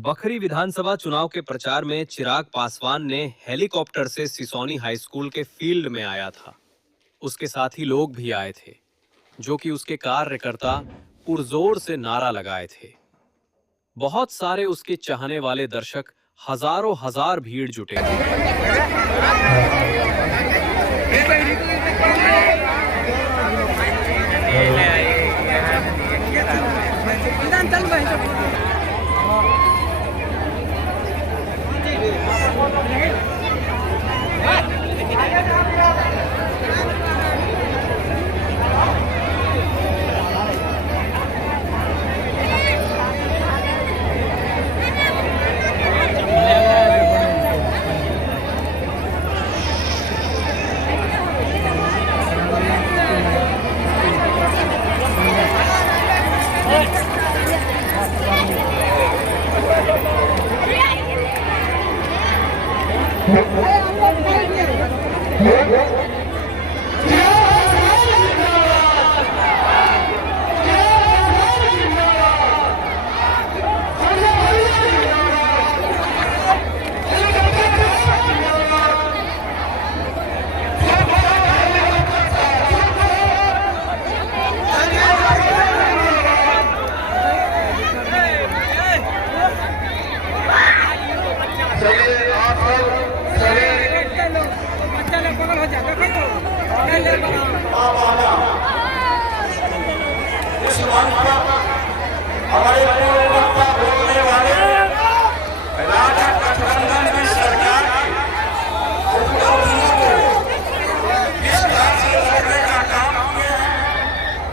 बखरी विधानसभा चुनाव के प्रचार में चिराग पासवान ने हेलीकॉप्टर से सिसोनी हाई स्कूल के फील्ड में आया था। उसके साथ ही लोग भी आए थे, जो कि उसके कार्यकर्ता पुरजोर से नारा लगाए थे। बहुत सारे उसके चाहने वाले दर्शक, हजारों हजार भीड़ जुटे हमारे वक्ता बोलने वाले राजा गठबंधन की सरकार इस बात से लड़ने का काम किया है।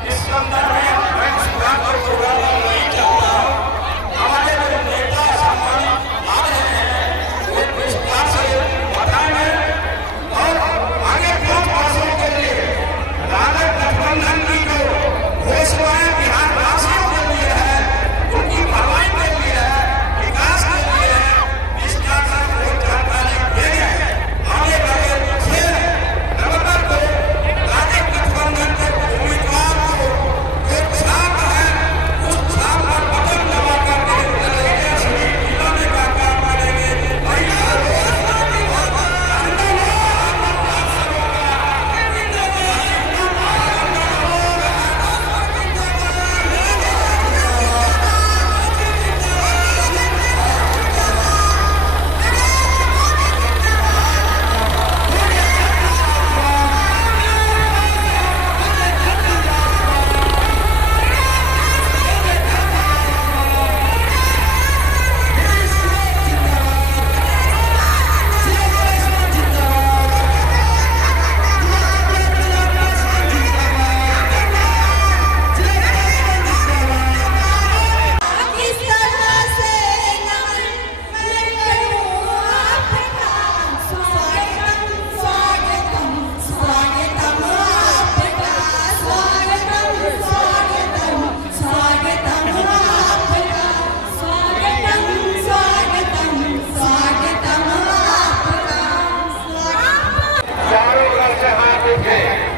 इस संदर्भ में मैं सुधार और प्रोग्राम नहीं चाहता। हमारे जो नेता सम्मानित आ रहे हैं वो विस्तार से बताएंगे और आगे 5 वर्षों के लिए राजा गठबंधन की जो घोषणाएं बिहार वासियों के लिए है, उनकी भलाई के लिए है, विकास के लिए है, इसका वोट जानकारी देंगे। आगे बढ़े 6 नवंबर को राजा गठबंधन के उम्मीदवार को जो छाप है उस छाप पर बटन दबा करके जिलाने का काम करेंगे।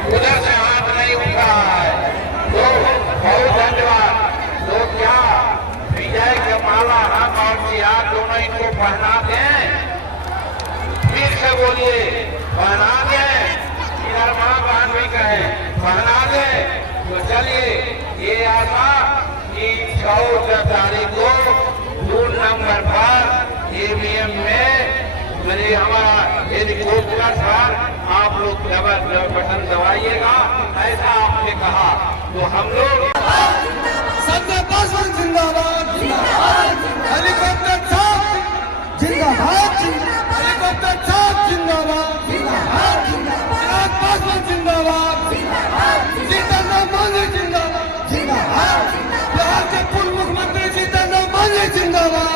उधर से हाथ नहीं उठा है तो बहुत धन्यवाद। तो क्या विजय के माला हम और चिराग दोनों इनको पहना दें? फिर से बोलिए, पहना दें। इधर माँ बहन भी कहे पहना दें। तो चलिए, ये आशा कि 14 तारीख को बूथ नंबर पर ईवीएम में मेरे हमारा हेलीकॉप्टर पर आप लोग बटन दबाइएगा, ऐसा आपने कहा। तो हम लोग संजय पासवान जिंदाबाद, हेलीकॉप्टर साहब जिंदाबाद, हेलीकॉप्टर साहब जिंदाबाद, चिराग पासवान जिंदाबाद, जीतनराम मांझी जिंदाबाद, बिहार के पूर्व मुख्यमंत्री जीतनराम मांझी जिंदाबाद।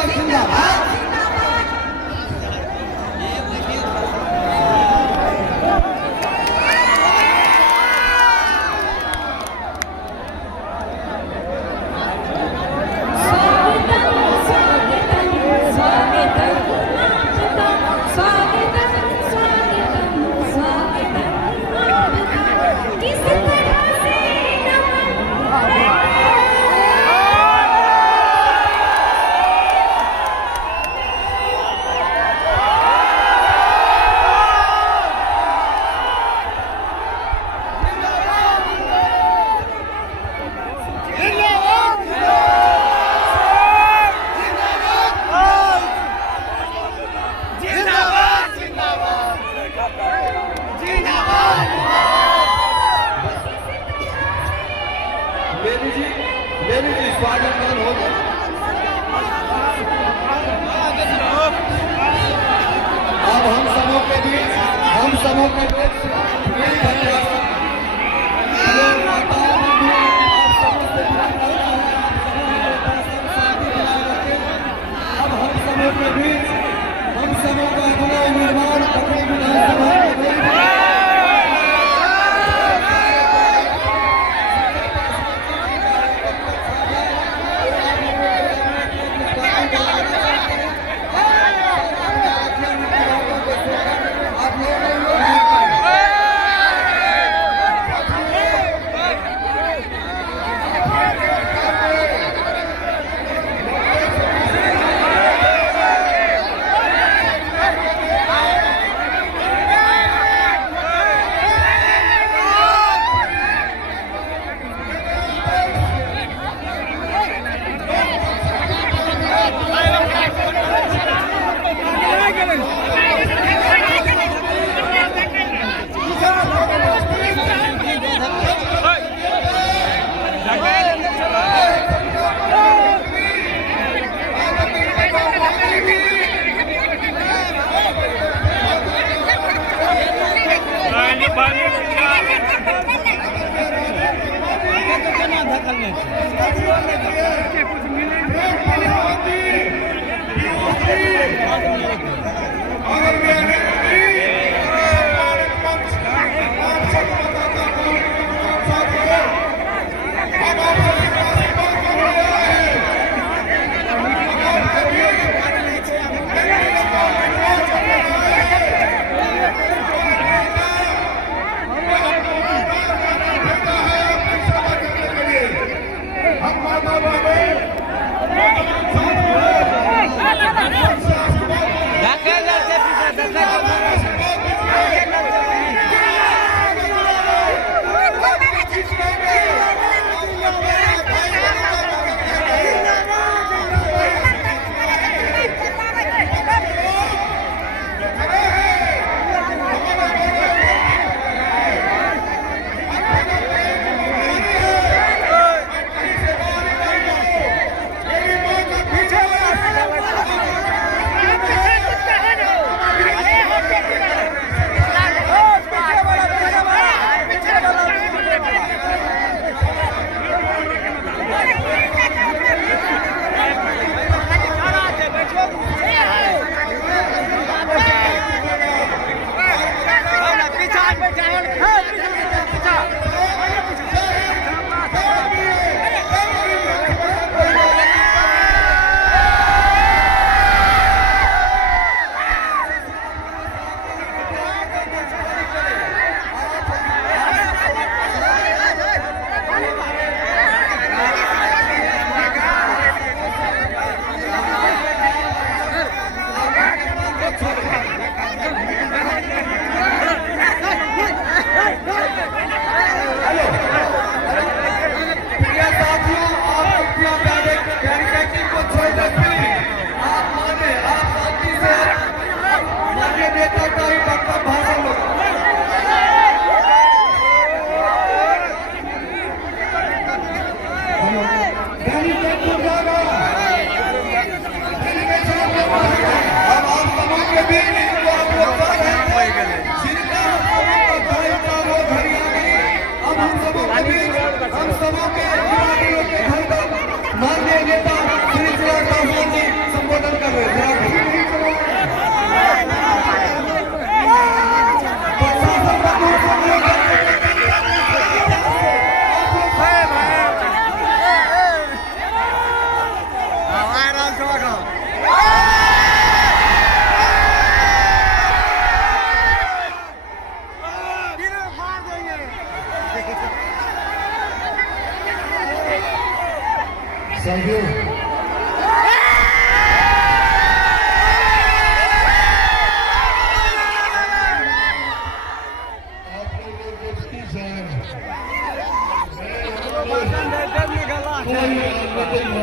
Thank you.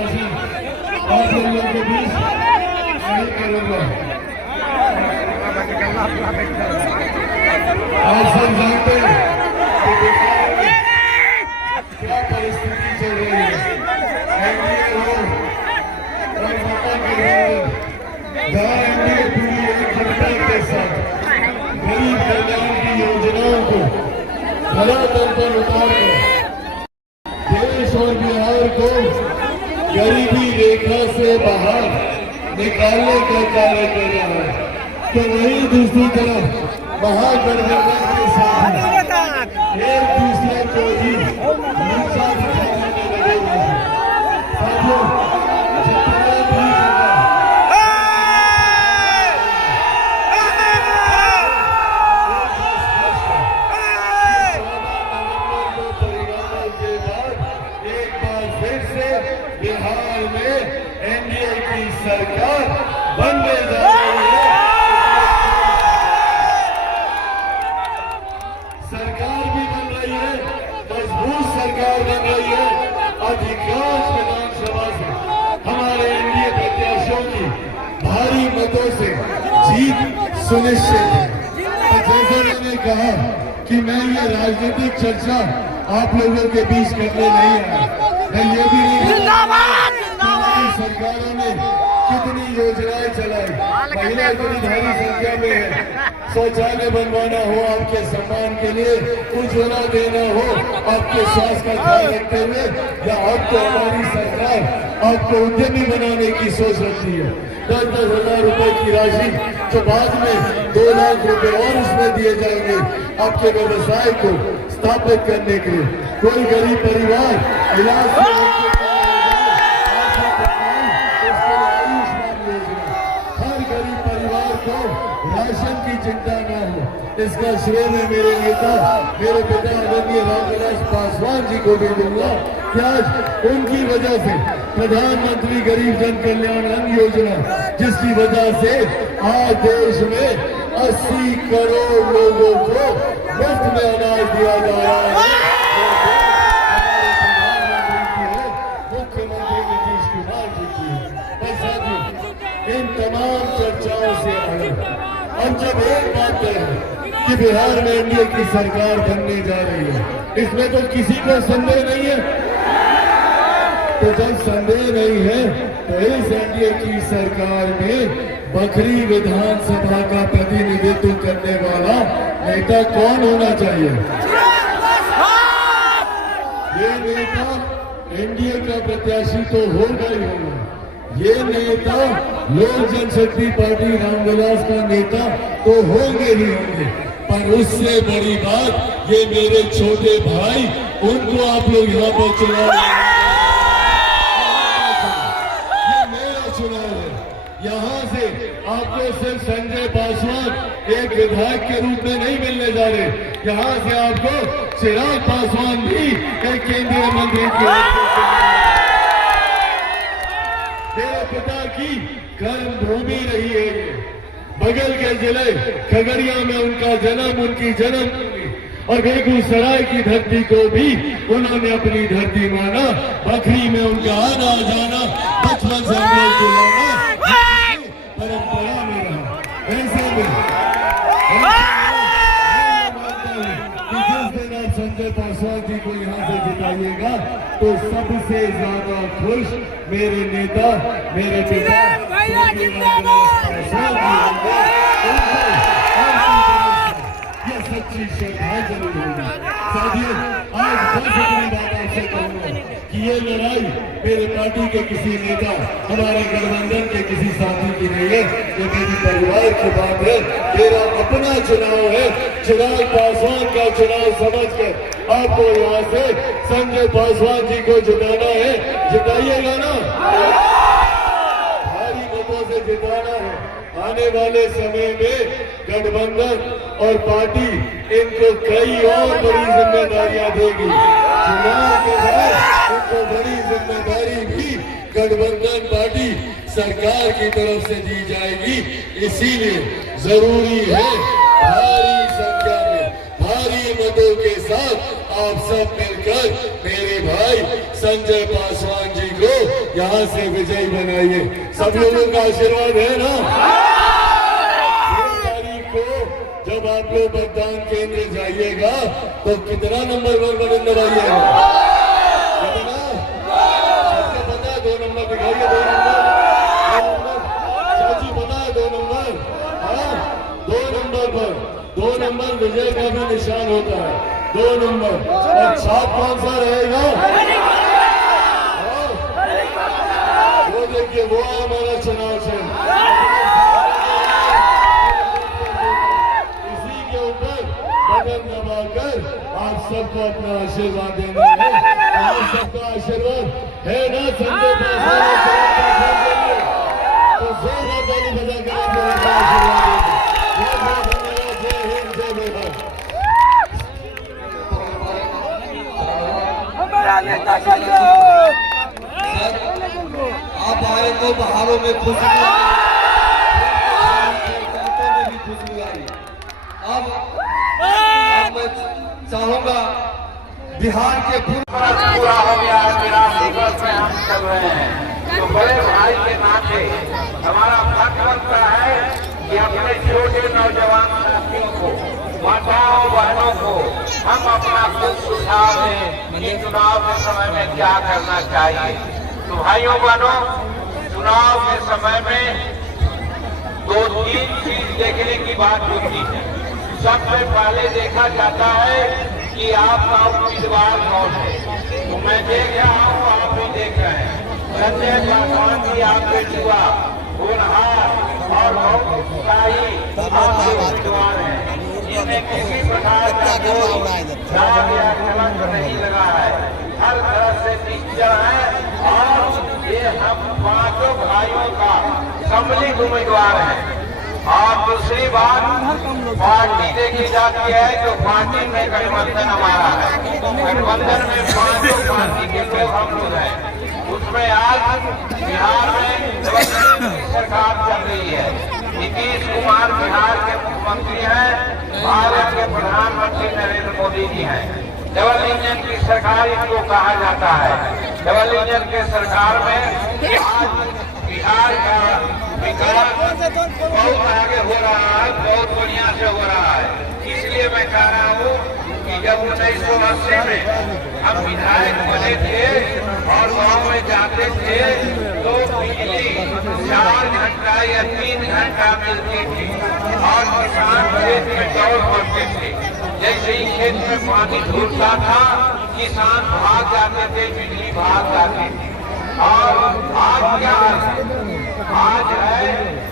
आप लोगों के बीच नहीं करूँगा। आप सब जानते हैं कि क्या परिस्थिति चल रही है। एनडीए हो और माता के घर जहाँ एनडीए पूरी एक जनता के साथ गरीब कल्याण की योजना तन पर उतार कर देश और बिहार को गरीबी रेखा से बाहर निकालने का कार्य कर रहा है। तो वही दूसरी तरफ महागठबंधन के साथ एक दूसरे को ही नीचा दिखाने में लगे हुए हैं। साथियों, जितना भी बिहार में एनडीए की सरकार बनने जा रही है। सरकार भी बन रही है, मजबूत सरकार बन रही है। अधिकांश विधानसभा से हमारे एनडीए प्रत्याशियों की भारी मतों से जीत सुनिश्चित है। और जैसे मैंने कहा कि मैं ये राजनीतिक चर्चा आप लोगों के बीच करने नहीं आया, मैं ये भी नहीं सरकारों ने कितनी योजनाएं चलाई, महिला इतनी भारी संख्या में है। शौचालय बनवाना हो आपके सम्मान के लिए, उज्ज्वला देना हो आपके स्वास्थ्य का ख्याल रखते हुए, या अब तो हमारी सरकार आपको उद्यमी बनाने की सोच रखती है। 10-10 हजार रुपए की राशि जो बाद में 2 लाख रुपए और उसमें दिए जाएंगे आपके व्यवसाय को स्थापित करने के लिए। कोई गरीब परिवार इलाज राशन की चिंता न हो, इसका श्रेय मैं मेरे नेता, मेरे पिता आदरणीय रामविलास पासवान जी को भी दूंगा कि आज उनकी वजह से प्रधानमंत्री गरीब जन कल्याण अन्न योजना, जिसकी वजह से आज देश में 80 करोड़ लोगों को मुफ्त में अनाज दिया जा रहा है। मुख्यमंत्री नीतीश कुमार जी की है। इन तमाम चर्चाओं से अब जब एक बात है कि बिहार में एनडीए की सरकार बनने जा रही है, इसमें तो किसी को संदेह नहीं है। तो जब संदेह नहीं है तो इस एनडीए की सरकार में बखरी विधानसभा का प्रतिनिधित्व करने वाला नेता कौन होना चाहिए? ये नेता एनडीए का प्रत्याशी तो होगा ही होगा। ये नेता लोक जनशक्ति पार्टी रामविलास का नेता तो होंगे ही होंगे, पर उससे बड़ी बात ये मेरे छोटे भाई, उनको आप लोग यहाँ पर चुनाव, ये मेरा चुनाव है। यहाँ से आपको सिर्फ संजय पासवान एक विधायक के रूप में नहीं मिलने जा रहे, यहाँ से आपको चिराग पासवान भी एक केंद्रीय मंत्री की मेरे पिता की कर्म भूमि रही है। बगल के जिले खगड़िया में उनका जन्म, उनकी जन्मभूमि, और बेगूसराय की धरती को भी उन्होंने अपनी धरती माना। बखरी में उनका आना जाना बचपन से हम लोग दिलाना परंपरा में रहा। ऐसे में जिस दिन आप संजय पासवान जी को यहाँ से जिताइएगा तो सबसे ज्यादा खुश मेरे नेता, मेरे पिता ये सच्ची श्रद्धांजलि होगी। साथियों, आज बस इतनी बात आपसे कहूंगा कि ये लड़ाई मेरे पार्टी के किसी नेता, हमारे गठबंधन के किसी साथी की नहीं है, ये मेरी परिवार की बात है। मेरा अपना चुनाव है। चिराग पासवान का चुनाव समझकर आपको यहाँ से संजय पासवान जी को जिताना है। जिताइएगा ना, भारी मतों से जिताना है। आने वाले समय में गठबंधन और पार्टी इनको कई और बड़ी जिम्मेदारियां देगी। चुनाव के बाद इनको बड़ी जिम्मेदारी भी गठबंधन पार्टी सरकार की तरफ से दी जाएगी। इसीलिए जरूरी है भारी संख्या में, भारी मतों के साथ आप सब मिलकर मेरे भाई संजय पासवान जी को यहाँ से विजयी बनाइए। सब लोगों का आशीर्वाद है ना? 6 तारीख को जब आप लोग मतदान केंद्र जाइएगा तो कितना नंबर बटन दबाइएगा? कितना? सबको पता है? 2 नंबर दिखाइए। 2 नंबर चाची पता है? 2 नंबर, हाँ 2 नंबर पर 2 नंबर विजय का भी निशान होता है। 2 नंबर। और छाप कौन सा रहेगा? वो देखिए, वो है हमारा चुनाव चिन्ह। इसी के ऊपर बटन दबाकर आप सबको अपना आशीर्वाद देना है। आप सबका आशीर्वाद है ना संजय पासवान के लिए? तो जोरदार ताली बजा कर आपका आशीर्वाद देंगे। जय हिंद, जय बिहार। आप आए तो बहारों में खुशबू में भी खुशबू आई। अब मैं चाहूंगा बिहार के पूरा हो गया है, 83 वर्ष में हम चल रहे हैं। तो बड़े भाई के नाते हमारा फर्ज बनता है कि अपने छोटे नौजवान साथियों को, माताओं बहनों को हम अपना कुछ सुझाव दें कि चुनाव के समय में क्या करना चाहिए। तो भाइयों बहनों, चुनाव के समय में 2-3 चीज देखने की बात होती है। सबसे पहले देखा जाता है कि आपका उम्मीदवार कौन है। तो मैं देख रहा हूँ, आप भी देख रहे हैं, संजय पासवान जी आपके युवा, होनहार और बहुत उत्साही आपके उम्मीदवार हैं। इनमें किसी प्रकार का कोई दाग या कलंक नहीं लगा है, हर तरह से टीचर है और ये हम 5 भाइयों का सम्मिलित उम्मीदवार है। और दूसरी बात, पार्टी देखी जाती है तो पार्टी में गठबंधन हमारा है। गठबंधन में 5 पार्टी के लोग हम लोग हैं। उसमें आज बिहार में सरकार चल रही है। नीतीश कुमार बिहार के मुख्यमंत्री हैं, भारत के प्रधानमंत्री नरेंद्र मोदी जी हैं। डबल इंजन की सरकार इसको कहा जाता है। डबल इंजन के सरकार में बिहार का विकास बहुत आगे हो रहा है, बहुत बढ़िया से हो रहा है। इसलिए मैं कह रहा हूँ कि जब 1980 में हम विधायक बने थे और गांव में जाते थे तो बिजली 4 घंटा या 3 घंटा मिलती थी और किसान खेत में दौड़ पड़ते थे। जैसे ही खेत में पानी घुसता था, किसान भाग जाते थे, बिजली भाग जाती थी। और आज क्या है? आज है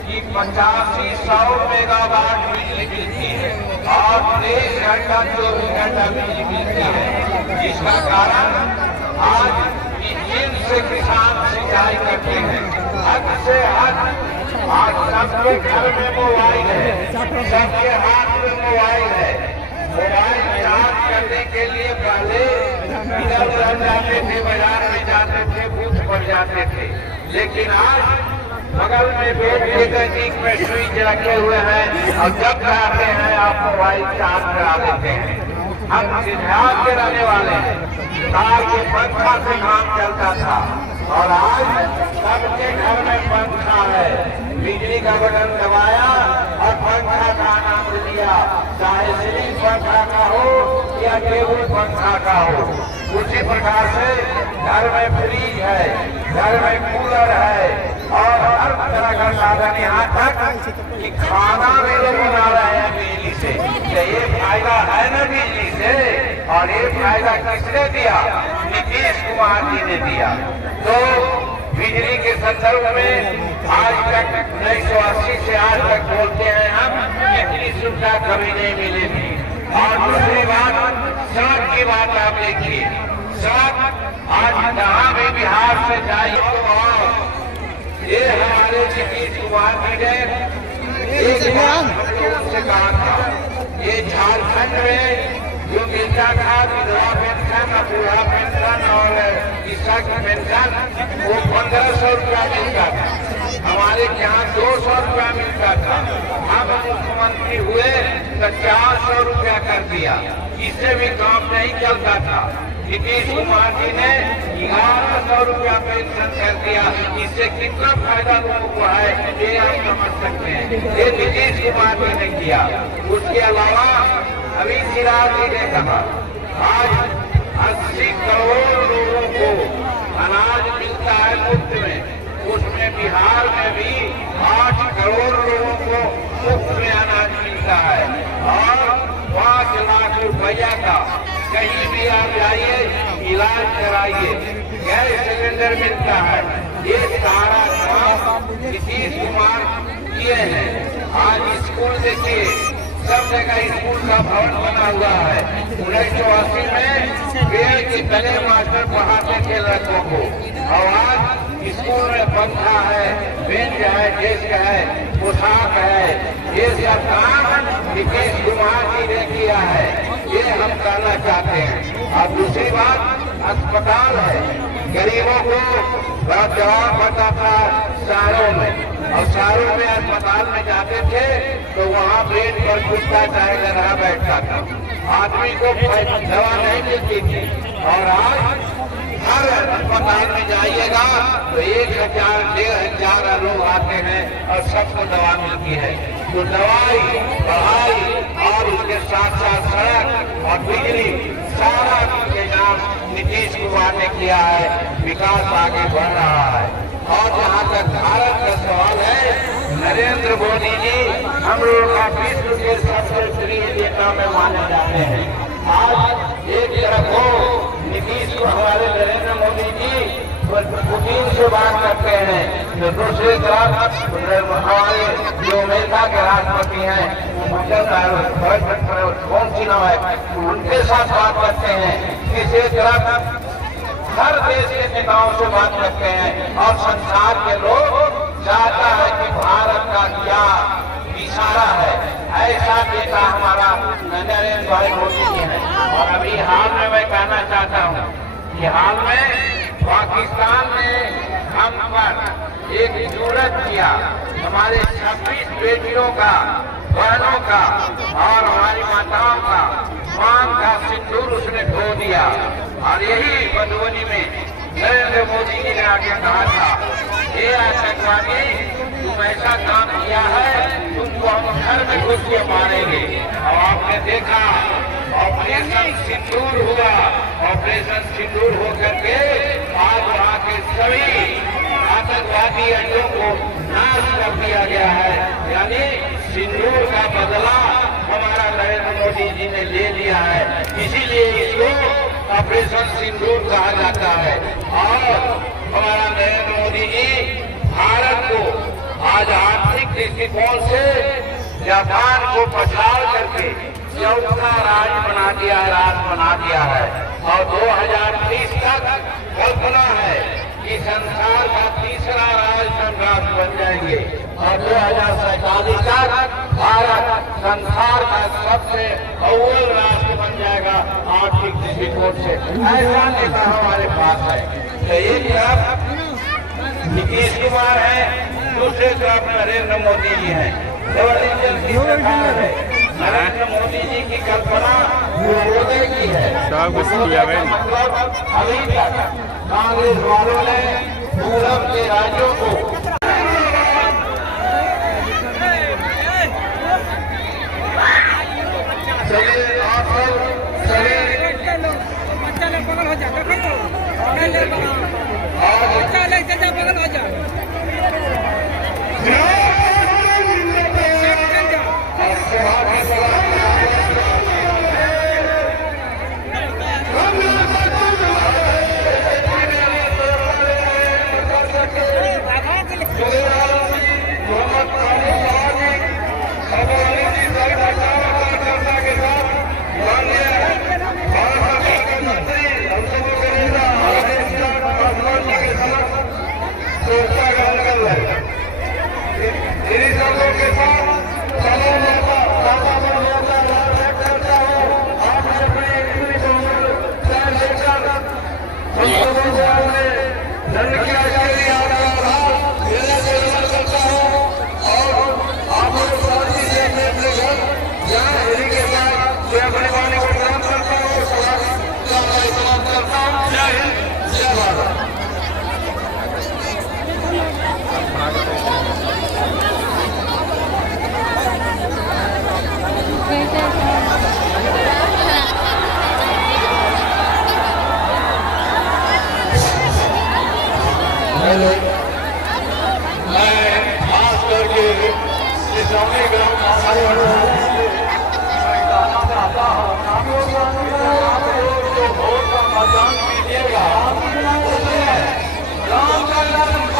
कि 85-100 मेगावाट बिजली मिलती है और 23 घंटा 24 घंटा बिजली मिलती है, जिसका कारण आज इंजन से किसान सिंचाई करते हैं। हद से हद आज सबके घर में मोबाइल है, सबके हाथ में मोबाइल है। मोबाइल चार्ज करने के लिए पहले इधर उधर जाते थे, बाजार में जाते थे, बूथ पर जाते थे। लेकिन आज बगल में बेड के नजदीक में स्विच रखे हुए हैं और जब चाहते हैं आप मोबाइल चार्ज करा देते हैं। हम बिहार के रहने वाले हैं, तार के पंखा से काम चलता था और आज सबके घर में पंखा है। बिजली का बटन दबाया और पंखा का आनंद लिया, चाहे सीलिंग पंखा का हो या टेबल पंखा का हो। उसी प्रकार से घर में फ्रिज है, घर में कूलर है और हर तरह का साधन, यहाँ तक कि खाना भी लोग बना रहे हैं बिजली से। तो ये फायदा है ना बिजली से, और ये फायदा किसने दिया? नीतीश कुमार जी ने दिया। तो बिजली के संदर्भ में आज तक 1980 से आज तक बोलते हैं हम, इतनी सुविधा कभी नहीं मिली थी। और दूसरी बात, सड़क की बात आप देखिए, सड़क आज जहाँ भी बिहार से जाइए तो ये हमारे नीतीश कुमार जी ने एक बात से कहा था, ये झारखंड में जो मिलता था विधवा पेंशन, बूढ़ा पेंशन और किसान पेंशन, वो 1500 रुपया मिलता था। हमारे यहाँ 200 रुपया मिलता था। हम मुख्यमंत्री हुए तो 400 रुपया कर दिया। इससे भी काम नहीं चलता था। नीतीश कुमार जी ने 1100 रुपया पेंशन कर दिया। इससे कितना फायदा लोगों को है ये आप समझ सकते हैं। ये नीतीश कुमार जी ने किया। उसके अलावा अभी सिराज जी ने कहा, आज 80 करोड़ लोगों को अनाज मिलता है मुफ्त में। उसमें बिहार में भी 8 करोड़ लोगों को मुफ्त में अनाज मिलता है और 5 लाख रुपया का कहीं भी आप जाइए इलाज कराइए, गैस सिलेंडर मिलता है। ये सारा काम नीतीश कुमार किए हैं। आज स्कूल देखिए, सब जगह स्कूल का भवन बना हुआ है। 1980 में पेड़ के तले मास्टर पढ़ाते थे लड़कों को, और आज स्कूल में पंखा है, बेंच है, डेस्क है, पोशाक है। ये सब काम नीतीश कुमार जी ने किया है, ये हम कहना चाहते हैं। और दूसरी बात, अस्पताल है, गरीबों को बहुत जवाब पड़ता था शहरों में, और शहरों में अस्पताल में जाते थे तो वहाँ बेड पर कुत्ता चाहे गधा बैठता था, आदमी को दवा नहीं मिलती थी। और आज हर अस्पताल में जाइएगा तो 1000 1500 लोग आते हैं और सबको दवा मिलती है। तो दवाई, पढ़ाई और उसके साथ साथ सड़क और बिजली, सारा इंतजाम नीतीश कुमार ने किया है। विकास आगे बढ़ रहा है। और जहाँ तक भारत का सवाल है, नरेंद्र मोदी जी हम लोग का विश्व के सबसे प्रिय नेता में माने जाते हैं। आज एक तरफ हो नीतीश को, हमारे नरेंद्र मोदी जी पुतिन से बात करते हैं, तो दूसरी तरफ हमारे जो अमेरिका के राष्ट्रपति हैं कौन सी नाम है, उनके साथ बात करते हैं। तीसरी तरफ हर देश के नेताओं से बात करते हैं, और संसार के लोग चाहता है कि भारत का क्या इशारा है। ऐसा नेता हमारा नरेंद्र भाई मोदी जी है। और अभी हाल में मैं कहना चाहता हूँ कि हाल में पाकिस्तान ने हम पर एक जुर्रत किया, हमारे 26 बेटियों का, बहनों का और हमारी माताओं का मांग का सिंदूर उसने खो दिया। और यही मधुबनी में नरेंद्र मोदी जी ने आगे कहा था, ये आतंकवादी तुम ऐसा काम किया है, तुमको हम घर में घुस के मारेंगे। और आपने देखा ऑपरेशन सिंदूर हुआ, ऑपरेशन सिंदूर होकर के आज वहाँ के सभी आतंकवादी अड्डों को नाश कर दिया गया है। यानी सिंदूर का बदला हमारा नरेंद्र मोदी जी ने ले लिया है, इसीलिए इसको ऑपरेशन सिंदूर कहा जाता है। और हमारा नरेंद्र मोदी जी भारत को आज आर्थिक दृष्टिकोण से जापान को पछाड़ करके चौथा राज्य बना दिया है। और 2030 तक कल्पना है कि संसार का तीसरा राष्ट्र बन जाएंगे, और 2047 तक भारत संसार का सबसे अव्वल राष्ट्र बन जाएगा आर्थिक दृष्टिकोण से। ऐसा नेता हमारे पास है। तो एक तरफ नीतीश कुमार है, दूसरे तरफ नरेंद्र मोदी जी हैं। जबरदस्त की सरकार है। नरेंद्र मोदी जी की कल्पना पूर्वोदय की है। मतलब अभी तक कांग्रेस वालों ने पूरब के राज्यों को सिसौनी ग्राम राहुल गांधी का आप लोग जो वोट का मतदान कीजिएगा उसमें राम का नाम